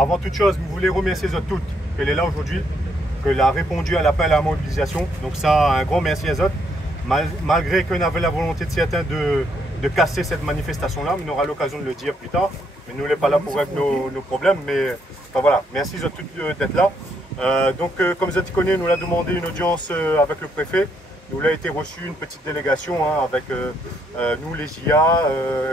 Avant toute chose, nous voulons remercier toutes qu'elle est là aujourd'hui, qu'elle a répondu à l'appel à la mobilisation. Donc ça, un grand merci à eux. Malgré qu'on avait la volonté de certains de casser cette manifestation-là, mais on aura l'occasion de le dire plus tard. Mais nous, on n'est pas là pour régler nos problèmes. Mais enfin, voilà, merci à toutes d'être là. Comme vous connaissez, nous avons demandé une audience avec le préfet. Nous avons été reçu une petite délégation avec nous, les IA,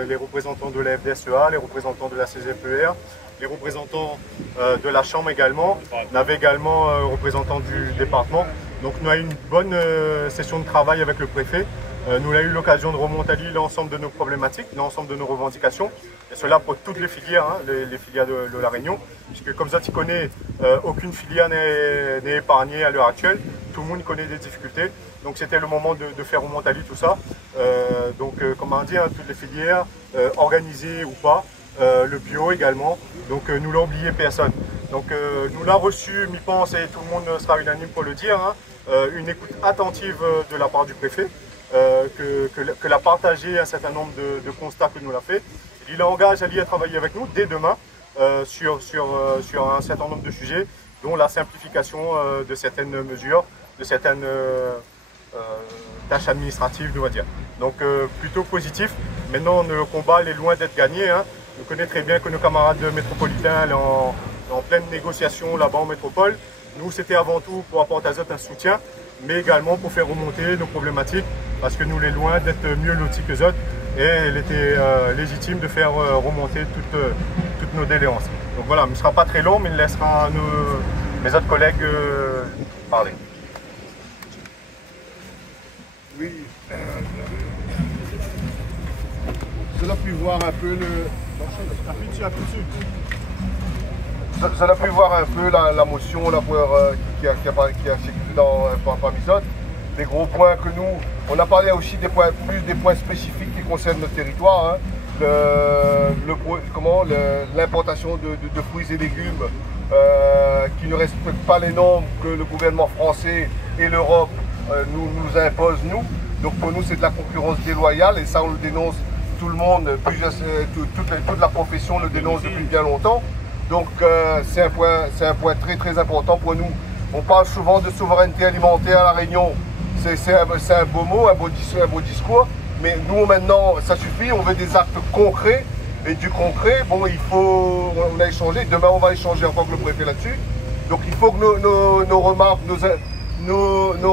les représentants de la FDSEA, les représentants de la CGPER, les représentants de la Chambre également. On avait également représentants du département. Donc nous avons eu une bonne session de travail avec le préfet. Nous avons eu l'occasion de remonter à lui l'ensemble de nos problématiques, l'ensemble de nos revendications. Et cela pour toutes les filières, les filières de La Réunion. Puisque comme ça, tu connais, aucune filière n'est épargnée à l'heure actuelle. Tout le monde connaît des difficultés. Donc c'était le moment de faire remonter à lui tout ça. Comme on dit, toutes les filières, organisées ou pas, le bio également. Donc nous l'avons oublié personne. Donc nous l'avons reçu, m'y pense, et tout le monde sera unanime pour le dire, une écoute attentive de la part du préfet, que l'a partagé un certain nombre de constats que nous l'a fait. Il engage à travailler avec nous dès demain sur un certain nombre de sujets, dont la simplification de certaines mesures, de certaines tâches administratives, on va dire. Donc plutôt positif. Maintenant, le combat est loin d'être gagné. On connaît très bien que nos camarades métropolitains sont en pleine négociation là-bas en métropole. Nous, c'était avant tout pour apporter à eux un soutien, mais également pour faire remonter nos problématiques, parce que nous, les loin d'être mieux lotis que eux, et il était légitime de faire remonter toutes nos doléances. Donc voilà, il ne sera pas très long, mais il laissera mes autres collègues parler. Oui, vous avez pu voir un peu le... Vous avez pu voir un peu la motion là, qui a circulé parmi les autres. Les gros points que nous, on a parlé aussi plus des points spécifiques qui concernent notre territoire. L'importation de fruits et légumes qui ne respectent pas les normes que le gouvernement français et l'Europe nous imposent, nous. Donc pour nous, c'est de la concurrence déloyale et ça, on le dénonce, tout le monde, toute la profession le dénonce depuis bien longtemps. Donc c'est un point très très important pour nous. On parle souvent de souveraineté alimentaire à La Réunion. C'est un beau mot, un beau discours. Mais nous maintenant, ça suffit, on veut des actes concrets. Et du concret, bon, on a échangé, demain on va échanger encore avec le préfet là-dessus. Donc il faut que nos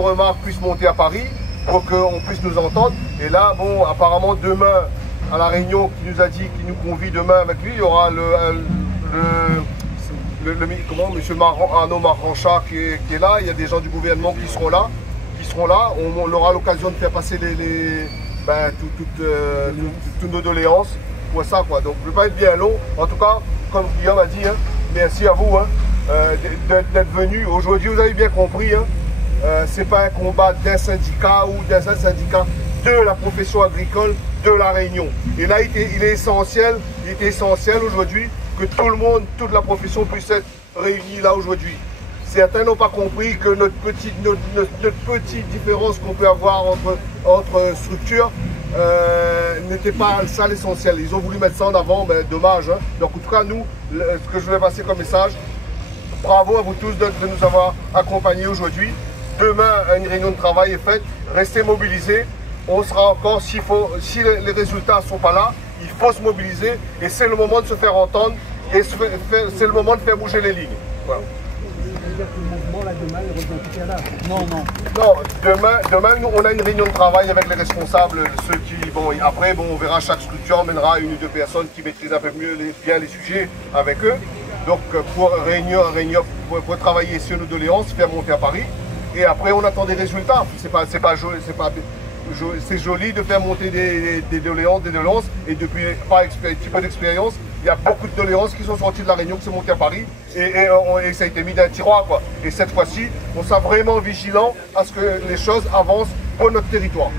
remarques puissent monter à Paris pour qu'on puisse nous entendre. Et là, bon, apparemment demain, à La Réunion, qui nous a dit, qui nous convie demain avec lui, il y aura M. Arnaud Marranchat qui est là, il y a des gens du gouvernement qui seront là. On aura l'occasion de faire passer toutes nos doléances pour ça, quoi. Donc je ne vais pas être bien long. En tout cas, comme Guillaume a dit, merci à vous d'être venus. Aujourd'hui, vous avez bien compris, ce n'est pas un combat d'un syndicat ou d'un syndicat, de la profession agricole de La Réunion. Et là, il était essentiel aujourd'hui que tout le monde, toute la profession puisse être réunie là aujourd'hui. Certains n'ont pas compris que notre petite différence qu'on peut avoir entre structures n'était pas ça l'essentiel. Ils ont voulu mettre ça en avant, mais dommage. Donc en tout cas, nous, ce que je voulais passer comme message, bravo à vous tous de nous avoir accompagnés aujourd'hui. Demain, une réunion de travail est faite, restez mobilisés. On sera encore, si les résultats ne sont pas là, il faut se mobiliser et c'est le moment de se faire entendre et c'est le moment de faire bouger les lignes. Voilà. Non, demain nous, on a une réunion de travail avec les responsables, après on verra, chaque structure emmènera une ou deux personnes qui maîtrisent un peu bien les sujets avec eux. Donc pour pour travailler sur nos doléances, faire monter à Paris. Et après on attend des résultats. C'est joli de faire monter des doléances, et depuis un petit peu d'expérience, il y a beaucoup de doléances qui sont sorties de La Réunion, qui sont montées à Paris, et ça a été mis dans un tiroir, quoi. Et cette fois-ci, on sera vraiment vigilant à ce que les choses avancent pour notre territoire.